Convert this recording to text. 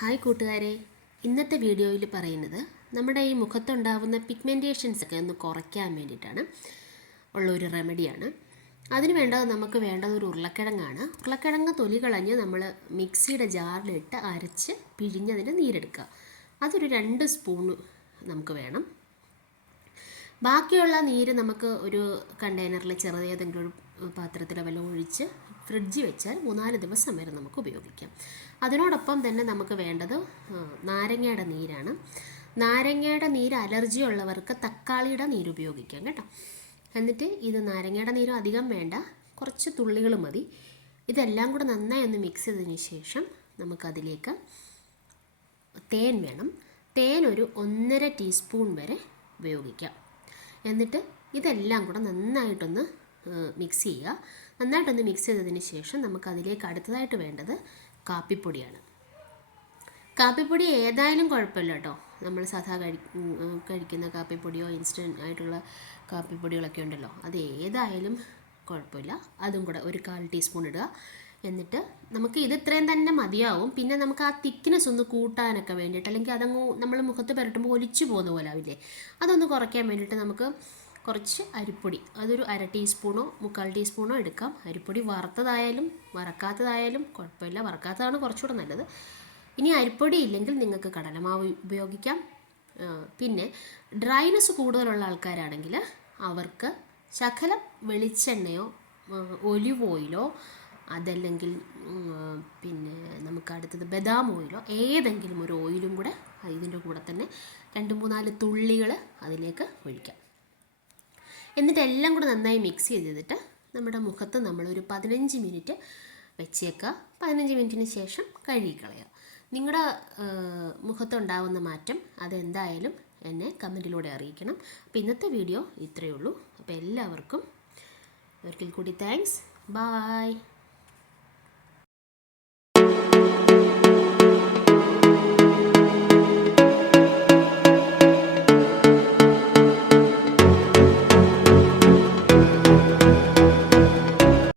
Hi കൂട്ടുകാരെ, ഇന്നത്തെ വീഡിയോയിൽ പറയുന്നത് നമ്മുടെ ഈ മുഖത്തുണ്ടാവുന്ന പിഗ്മെൻറ്റേഷൻസ് ഒക്കെ ഒന്ന് കുറയ്ക്കാൻ വേണ്ടിയിട്ടാണ് ഉള്ളൊരു റെമഡിയാണ്. അതിന് നമുക്ക് വേണ്ടത് ഒരു ഉരുളക്കിഴങ്ങാണ്. ഉരുളക്കിഴങ്ങ് തൊലി കളഞ്ഞ് നമ്മൾ മിക്സിയുടെ ജാറിലിട്ട് അരച്ച് പിഴിഞ്ഞതിന് നീരെടുക്കുക. അതൊരു 2 സ്പൂൺ നമുക്ക് വേണം. ബാക്കിയുള്ള നീര് നമുക്ക് ഒരു കണ്ടെയ്നറിൽ ചെറുതേതെങ്കിലും ഒരു പാത്രത്തിലോ വല്ലതും ഒഴിച്ച് ഫ്രിഡ്ജിൽ വെച്ചാൽ 3-4 ദിവസം വരെ നമുക്ക് ഉപയോഗിക്കാം. അതിനോടൊപ്പം തന്നെ നമുക്ക് വേണ്ടത് നാരങ്ങയുടെ നീരാണ്. നാരങ്ങയുടെ നീര് അലർജി ഉള്ളവർക്ക് തക്കാളിയുടെ നീര് ഉപയോഗിക്കാം കേട്ടോ. എന്നിട്ട് ഇത് നാരങ്ങയുടെ നീരും അധികം വേണ്ട, കുറച്ച് തുള്ളികൾ മതി. ഇതെല്ലാം കൂടെ നന്നായി ഒന്ന് മിക്സ് ചെയ്തതിന് ശേഷം നമുക്കതിലേക്ക് തേൻ വേണം. തേൻ ഒരു 1.5 ടീസ്പൂൺ വരെ ഉപയോഗിക്കാം. എന്നിട്ട് ഇതെല്ലാം കൂടെ നന്നായിട്ടൊന്ന് മിക്സ് ചെയ്യുക. നന്നായിട്ടൊന്ന് മിക്സ് ചെയ്തതിന് ശേഷം നമുക്കതിലേക്ക് അടുത്തതായിട്ട് വേണ്ടത് കാപ്പിപ്പൊടിയാണ്. കാപ്പിപ്പൊടി ഏതായാലും കുഴപ്പമില്ല കേട്ടോ. നമ്മൾ സാധാ കഴിക്കുന്ന കാപ്പിപ്പൊടിയോ ഇൻസ്റ്റൻറ്റ് ആയിട്ടുള്ള കാപ്പിപ്പൊടികളൊക്കെ ഉണ്ടല്ലോ, അത് ഏതായാലും കുഴപ്പമില്ല. അതും കൂടെ ഒരു 1/4 ടീസ്പൂൺ ഇടുക. എന്നിട്ട് നമുക്ക് ഇത് ഇത്രയും തന്നെ മതിയാവും. പിന്നെ നമുക്ക് ആ തിക്നെസ് ഒന്ന് കൂട്ടാനൊക്കെ വേണ്ടിയിട്ട്, അല്ലെങ്കിൽ അതങ്ങ് നമ്മൾ മുഖത്ത് പുരട്ടുമ്പോൾ ഒലിച്ചു പോകുന്ന പോലെ ആവില്ലേ, അതൊന്ന് കുറയ്ക്കാൻ വേണ്ടിയിട്ട് നമുക്ക് കുറച്ച് അരിപ്പൊടി, അതൊരു 1/2 ടീസ്പൂണോ 3/4 ടീസ്പൂണോ എടുക്കാം. അരിപ്പൊടി വറുത്തതായാലും വറക്കാത്തതായാലും കുഴപ്പമില്ല, വറക്കാത്തതാണ് കുറച്ചുകൂടെ നല്ലത്. ഇനി അരിപ്പൊടി ഇല്ലെങ്കിൽ നിങ്ങൾക്ക് കടലമാവ് ഉപയോഗിക്കാം. പിന്നെ ഡ്രൈനെസ് കൂടുതലുള്ള ആൾക്കാരാണെങ്കിൽ അവർക്ക് ശകലം വെളിച്ചെണ്ണയോ ഒലിവ് ഓയിലോ അതല്ലെങ്കിൽ പിന്നെ നമുക്ക് അടുത്തത് ബദാം ഓയിലോ ഏതെങ്കിലും ഒരു ഓയിലും കൂടെ ഇതിൻ്റെ കൂടെ തന്നെ 2-3-4 തുള്ളികൾ അതിലേക്ക് ഒഴിക്കാം. എന്നിട്ട് എല്ലാം കൂടെ നന്നായി മിക്സ് ചെയ്തിട്ട് നമ്മുടെ മുഖത്ത് നമ്മളൊരു 15 മിനിറ്റ് വെച്ചേക്കുക. 15 മിനിറ്റിന് ശേഷം കഴുകിക്കളയുക. നിങ്ങളുടെ മുഖത്തുണ്ടാവുന്ന മാറ്റം അതെന്തായാലും എന്നെ കമൻറ്റിലൂടെ അറിയിക്കണം. അപ്പോൾ ഇന്നത്തെ വീഡിയോ ഇത്രയേ ഉള്ളൂ. അപ്പോൾ എല്ലാവർക്കും ഒരിക്കൽ കൂടി താങ്ക്സ്. ബായ്.